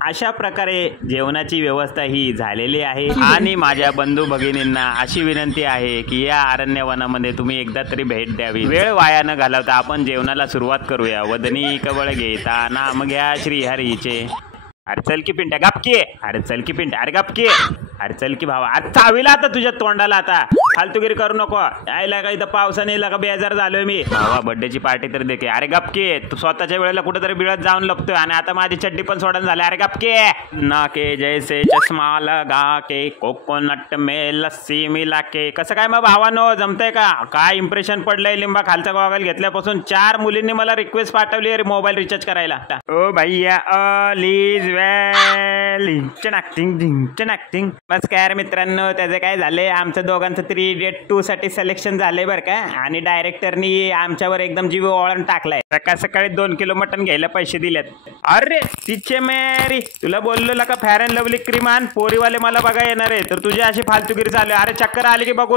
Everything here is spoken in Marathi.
अशा प्रकारे जेवणाची व्यवस्था ही झालेली आहे आणि माझ्या बंधू भगिनींना अशी विनंती आहे की या अरण्यवनामध्ये तुम्ही एकदा तरी भेट द्यावी। वेळ वाया न घालवता आपण जेवणाला सुरुवात करूया। वदनी कवळ घेता नाम घ्या श्रीहरीचे। अरे चल की पिंट्या गपकी, अरे चल की पिंट्या, अरे गपकी, अरे चल की भावा, अरे चावीला आता तुझ्या तोंडाला आता फालतूगिरी करू नको। यायला का इथं पावसाने का बेजार झालोय मी। भावा बर्थडेची पार्टी तर देखे। अरे गपकी, तू स्वतःच्या वेळेला कुठेतरी बिळत जाऊन लपतोय आणि आता माझी चड्डी पण सोडून झाली। अरे गपकी, ना के जैसे चष्मा लगा के कोकोनट में लस्सी मिला के। कसं काय मग भावानो, जमतंय का? काय इम्प्रेशन पडलंय लिंबा खालचा गॉगल घेतल्यापासून। 4 मुलींनी मला रिक्वेस्ट पाठवली अरे मोबाईल रिचार्ज करायला। ओ भैया ऑल इज वेल, टिंग। बस काय रे मित्रांनो, त्याचं काय झालंय, आमचं दोघांचं 3 Idiot 2 साठी सिलेक्शन झालंय बरं का। आणि डायरेक्टरनी आमच्यावर एकदम जीव ओवाळून टाकलाय। सकाळ सकाळी 2 किलो मटन घ्यायला पैसे दिलेत। अरे तिचे मेरी, तुला बोललो का फेअर अँड लवली क्रीम आण, पोरीवाले मला बघा येणार आहे, तर तुझी अशी फालतूगिरी चालू आहे। अरे चक्कर आली की बघू